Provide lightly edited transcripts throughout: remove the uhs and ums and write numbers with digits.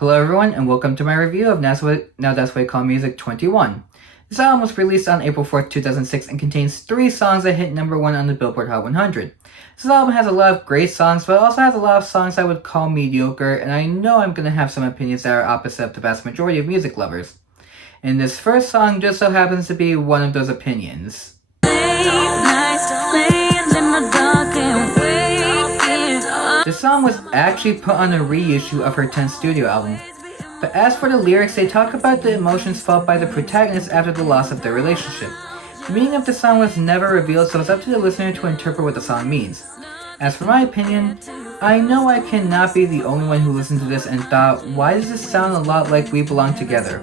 Hello everyone and welcome to my review of Now That's What I Call Music 21. This album was released on April 4th, 2006 and contains 3 songs that hit number 1 on the Billboard Hot 100. This album has a lot of great songs, but it also has a lot of songs I would call mediocre, and I know I'm going to have some opinions that are opposite of the vast majority of music lovers. And this first song just so happens to be one of those opinions. The song was actually put on a reissue of her 10th studio album. But as for the lyrics, they talk about the emotions felt by the protagonist after the loss of their relationship. The meaning of the song was never revealed, so it's up to the listener to interpret what the song means. As for my opinion, I know I cannot be the only one who listened to this and thought, why does this sound a lot like We Belong Together?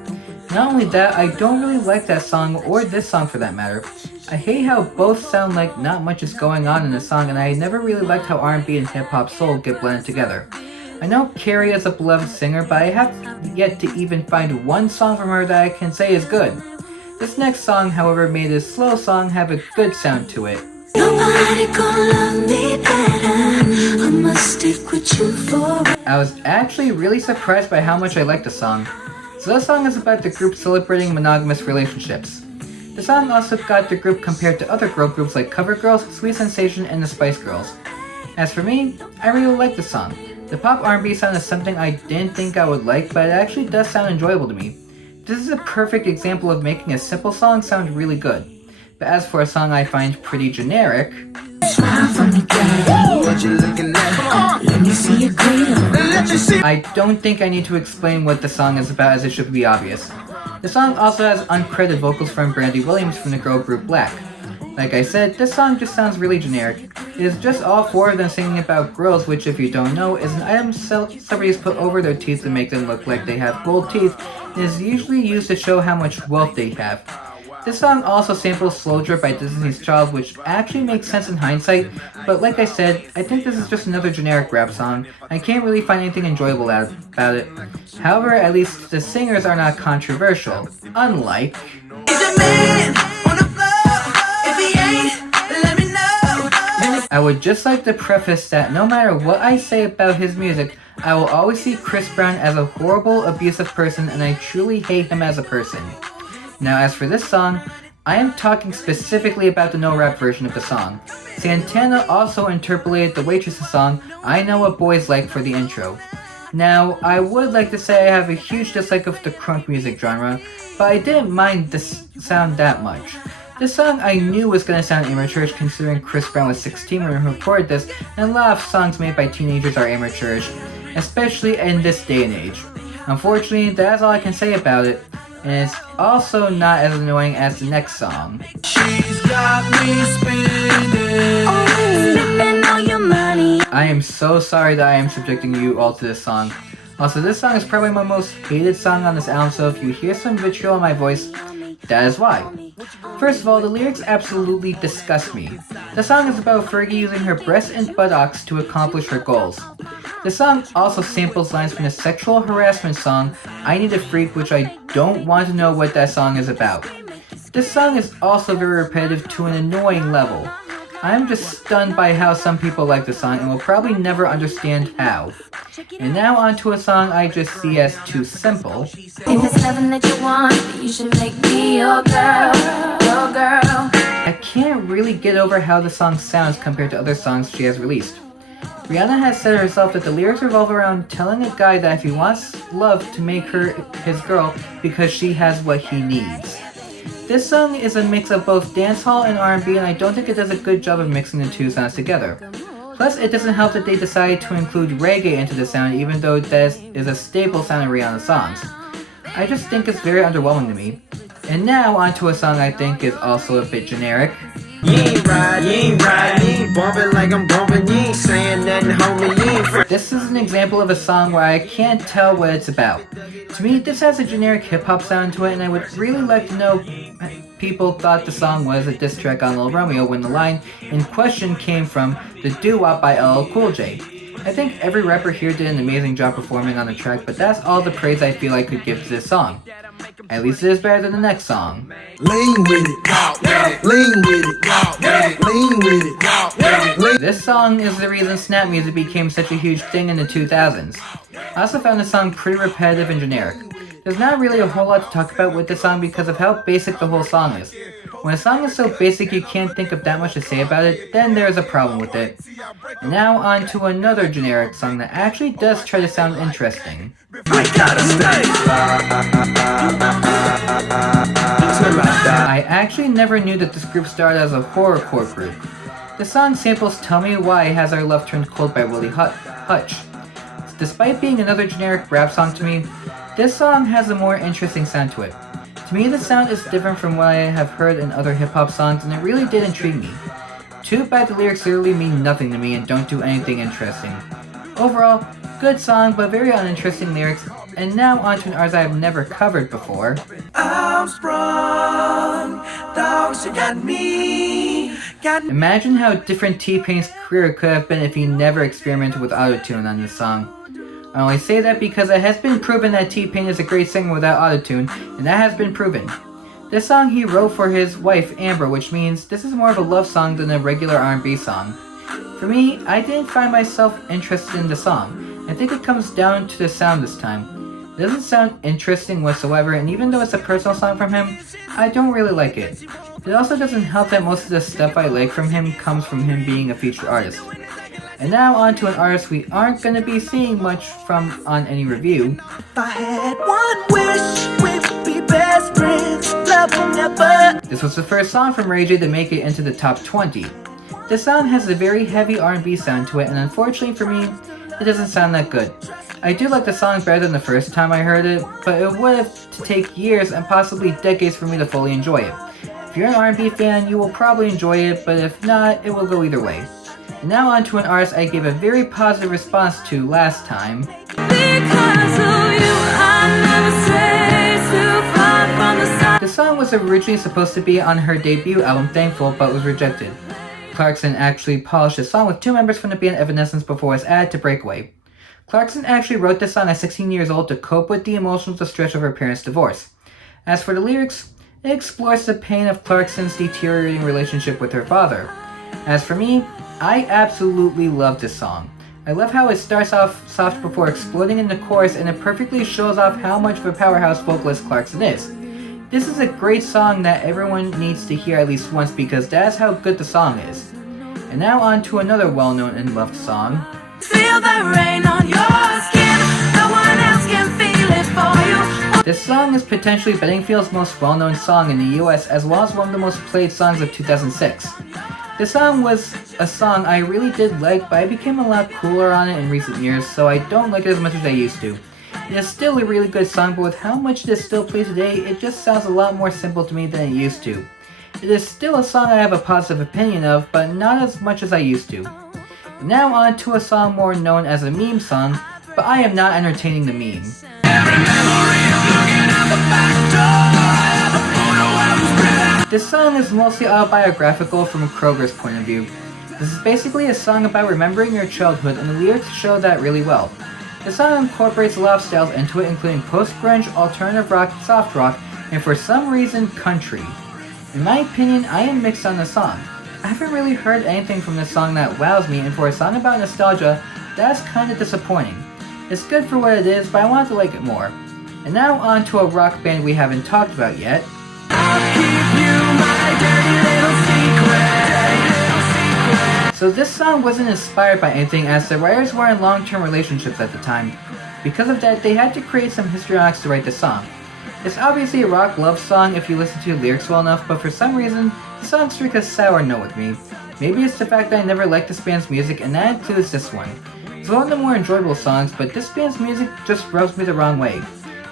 Not only that, I don't really like that song, or this song for that matter. I hate how both sound like not much is going on in the song, and I never really liked how R&B and hip-hop soul get blended together. I know Carrie is a beloved singer, but I have yet to even find one song from her that I can say is good. This next song, however, made this slow song have a good sound to it. Nobody gonna love me better. I'ma stick with you forever. I was actually really surprised by how much I liked the song. So this song is about the group celebrating monogamous relationships. The song also got the group compared to other girl groups like Cover Girls, Sweet Sensation, and the Spice Girls. As for me, I really like the song. The pop R&B sound is something I didn't think I would like, but it actually does sound enjoyable to me. This is a perfect example of making a simple song sound really good. But as for a song I find pretty generic, I don't think I need to explain what the song is about, as it should be obvious. The song also has uncredited vocals from Brandy Williams from the girl group Black. Like I said, this song just sounds really generic. It is just all 4 of them singing about grills, which if you don't know, is an item celebrities put over their teeth to make them look like they have gold teeth, and is usually used to show how much wealth they have. This song also samples Slow Drip by Disney's Child, which actually makes sense in hindsight, but like I said, I think this is just another generic rap song. I can't really find anything enjoyable about it. However, at least the singers are not controversial, unlike... I would just like to preface that no matter what I say about his music, I will always see Chris Brown as a horrible, abusive person, and I truly hate him as a person. Now as for this song, I am talking specifically about the no-rap version of the song. Santana also interpolated the Waitress's song, I Know What Boys Like, for the intro. Now, I would like to say I have a huge dislike of the crunk music genre, but I didn't mind this sound that much. This song I knew was going to sound amateurish considering Chris Brown was 16 when he recorded this, and a lot of songs made by teenagers are amateurish, especially in this day and age. Unfortunately, that's all I can say about it, and it's also not as annoying as the next song. She's got me spending all your money. I am so sorry that I am subjecting you all to this song. Also, this song is probably my most hated song on this album, so if you hear some vitriol in my voice, that is why. First of all, the lyrics absolutely disgust me. The song is about Fergie using her breasts and buttocks to accomplish her goals. The song also samples lines from the sexual harassment song I Need a Freak, which I don't want to know what that song is about. This song is also very repetitive to an annoying level. I am just stunned by how some people like the song and will probably never understand how. And now onto a song I just see as too simple. If it's nothing that you want, you should make me your girl, your girl. I can't really get over how the song sounds compared to other songs she has released. Rihanna has said herself that the lyrics revolve around telling a guy that if he wants love to make her his girl because she has what he needs. This song is a mix of both dancehall and R&B, and I don't think it does a good job of mixing the two sounds together. Plus, it doesn't help that they decided to include reggae into the sound, even though that is a staple sound in Rihanna's songs. I just think it's very underwhelming to me. And now onto a song I think is also a bit generic. You ain't ride, you ain't bumping like I'm bumping, you ain't saying nothing, homie, you ain't This is an example of a song where I can't tell what it's about. To me, this has a generic hip-hop sound to it, and I would really like to know people thought the song was a diss track on Lil Romeo when the line in question came from the doo-wop by LL Cool J. I think every rapper here did an amazing job performing on the track, but that's all the praise I feel I could give to this song. At least it is better than the next song. Lean with it, lean with it, lean with it. This song is the reason snap music became such a huge thing in the 2000s. I also found the song pretty repetitive and generic. There's not really a whole lot to talk about with the song because of how basic the whole song is. When a song is so basic you can't think of that much to say about it, then there's a problem with it. And now on to another generic song that actually does try to sound interesting. I actually never knew that this group started as a horrorcore group. The song samples Tell Me Why Has Our Love Turned Cold by Willie Hutch. Despite being another generic rap song to me, this song has a more interesting sound to it. To me, the sound is different from what I have heard in other hip-hop songs, and it really did intrigue me. Too bad the lyrics literally mean nothing to me and don't do anything interesting. Overall, good song, but very uninteresting lyrics, and now on to an artist I have never covered before. I'm sprung, dogs, you got me. Imagine how different T-Pain's career could have been if he never experimented with autotune on this song. I only say that because it has been proven that T-Pain is a great singer without autotune, and that has been proven. This song he wrote for his wife, Amber, which means this is more of a love song than a regular R&B song. For me, I didn't find myself interested in the song. I think it comes down to the sound this time. It doesn't sound interesting whatsoever, and even though it's a personal song from him, I don't really like it. It also doesn't help that most of the stuff I like from him comes from him being a featured artist. And now on to an artist we aren't going to be seeing much from on any review. If I had one wish, we'd be best friends, love will never. This was the first song from Ray J to make it into the top 20. This song has a very heavy R&B sound to it, and unfortunately for me, it doesn't sound that good. I do like the song better than the first time I heard it, but it would have to take years and possibly decades for me to fully enjoy it. If you're an R&B fan, you will probably enjoy it, but if not, it will go either way. And now on to an artist I gave a very positive response to last time. The song was originally supposed to be on her debut album Thankful, but was rejected. Clarkson actually polished the song with two members from the band Evanescence before it was added to Breakaway. Clarkson actually wrote this song at 16 years old to cope with the emotional distress of her parents' divorce. As for the lyrics, it explores the pain of Clarkson's deteriorating relationship with her father. As for me, I absolutely love this song. I love how it starts off soft before exploding in the chorus, and it perfectly shows off how much of a powerhouse vocalist Clarkson is. This is a great song that everyone needs to hear at least once because that's how good the song is. And now on to another well-known and loved song. Feel the rain on your skin. No one else can feel it for you. This song is potentially Bedingfield's most well-known song in the US, as well as one of the most played songs of 2006. This song was a song I really did like, but I became a lot cooler on it in recent years, so I don't like it as much as I used to. It is still a really good song, but with how much it is still played today, it just sounds a lot more simple to me than it used to. It is still a song I have a positive opinion of, but not as much as I used to. Now on to a song more known as a meme song, but I am not entertaining the meme. This song is mostly autobiographical from Kroger's point of view. This is basically a song about remembering your childhood, and the lyrics show that really well. The song incorporates a lot of styles into it, including post-grunge, alternative rock, soft rock, and for some reason, country. In my opinion, I am mixed on the song. I haven't really heard anything from this song that wows me, and for a song about nostalgia, that's kinda disappointing. It's good for what it is, but I want to like it more. And now on to a rock band we haven't talked about yet. So this song wasn't inspired by anything, as the writers were in long-term relationships at the time. Because of that, they had to create some histrionics to write the song. It's obviously a rock love song if you listen to the lyrics well enough, but for some reason, the song struck a sour note with me. Maybe it's the fact that I never liked this band's music, and that includes this one. It's one of the more enjoyable songs, but this band's music just rubs me the wrong way.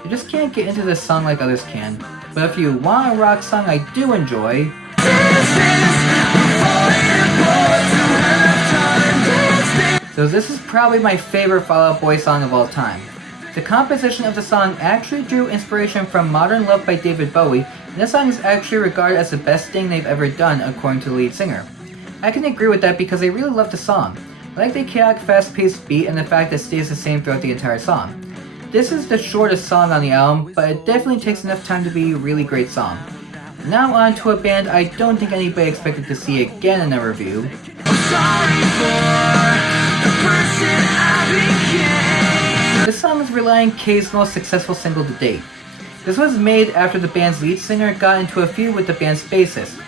You just can't get into this song like others can. But if you want a rock song I do enjoy, so this is probably my favorite Fall Out Boy song of all time. The composition of the song actually drew inspiration from Modern Love by David Bowie, and this song is actually regarded as the best thing they've ever done according to the lead singer. I can agree with that because I really love the song. I like the chaotic fast-paced beat and the fact that it stays the same throughout the entire song. This is the shortest song on the album, but it definitely takes enough time to be a really great song. Now on to a band I don't think anybody expected to see again in a review. This song is Relient K's most successful single to date. This was made after the band's lead singer got into a feud with the band's bassist.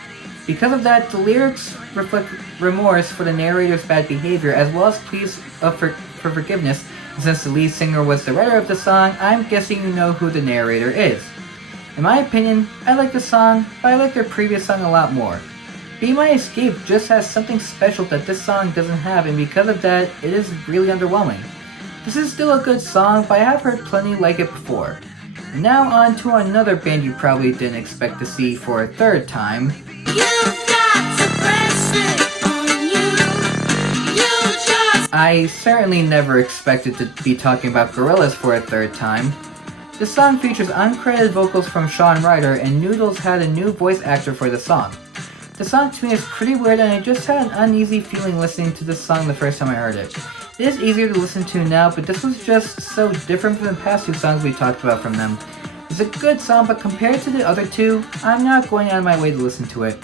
Because of that, the lyrics reflect remorse for the narrator's bad behavior as well as pleas for forgiveness. And since the lead singer was the writer of the song, I'm guessing you know who the narrator is. In my opinion, I like the song, but I like their previous song a lot more. Be My Escape just has something special that this song doesn't have, and because of that, it is really underwhelming. This is still a good song, but I have heard plenty like it before. And now on to another band you probably didn't expect to see for a third time. I certainly never expected to be talking about Gorillaz for a third time. The song features uncredited vocals from Sean Ryder, and Noodles had a new voice actor for the song. The song to me is pretty weird, and I just had an uneasy feeling listening to this song the first time I heard it. It is easier to listen to now, but this was just so different from the past two songs we talked about from them. It's a good song, but compared to the other two, I'm not going out of my way to listen to it.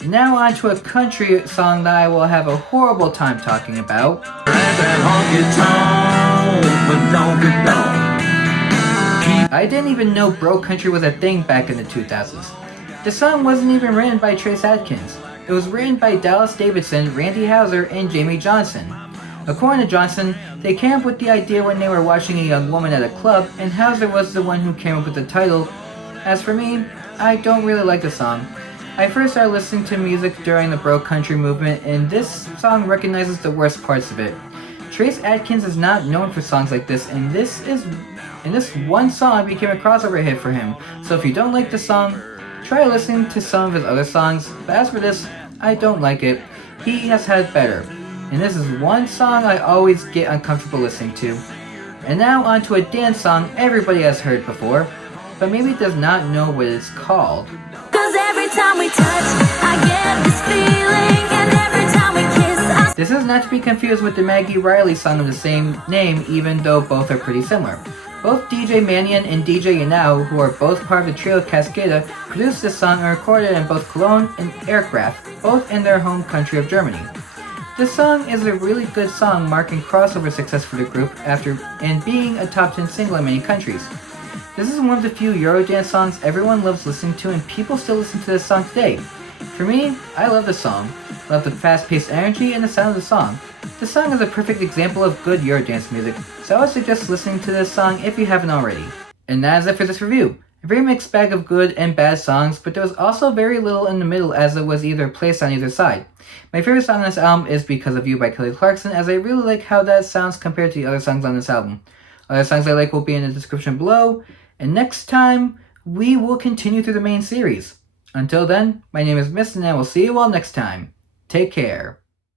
And now on to a country song that I will have a horrible time talking about. I didn't even know bro country was a thing back in the 2000s. The song wasn't even written by Trace Adkins. It was written by Dallas Davidson, Randy Houser, and Jamie Johnson. According to Johnson, they came up with the idea when they were watching a young woman at a club, and Houser was the one who came up with the title. As for me, I don't really like the song. I first started listening to music during the bro country movement, and this song recognizes the worst parts of it. Trace Adkins is not known for songs like this, and this one song became a crossover hit for him. So if you don't like the song, try listening to some of his other songs. But as for this, I don't like it. He has had better. And this is one song I always get uncomfortable listening to. And now on to a dance song everybody has heard before, but maybe does not know what it's called. Cause every time we touch, I get this feeling, and every time we kiss, This is not to be confused with the Maggie Riley song of the same name, even though both are pretty similar. Both DJ Mannion and DJ Yanao, who are both part of the trio Cascada, produced this song and recorded it in both Cologne and Aircraft, both in their home country of Germany. This song is a really good song, marking crossover success for the group and being a top 10 single in many countries. This is one of the few Eurodance songs everyone loves listening to, and people still listen to this song today. For me, I love the song. Love the fast-paced energy and the sound of the song. This song is a perfect example of good Eurodance music, so I would suggest listening to this song if you haven't already. And that is it for this review. A very mixed bag of good and bad songs, but there was also very little in the middle as it was either placed on either side. My favorite song on this album is Because of You by Kelly Clarkson, as I really like how that sounds compared to the other songs on this album. Other songs I like will be in the description below, and next time, we will continue through the main series. Until then, my name is Mist, and I will see you all next time. Take care.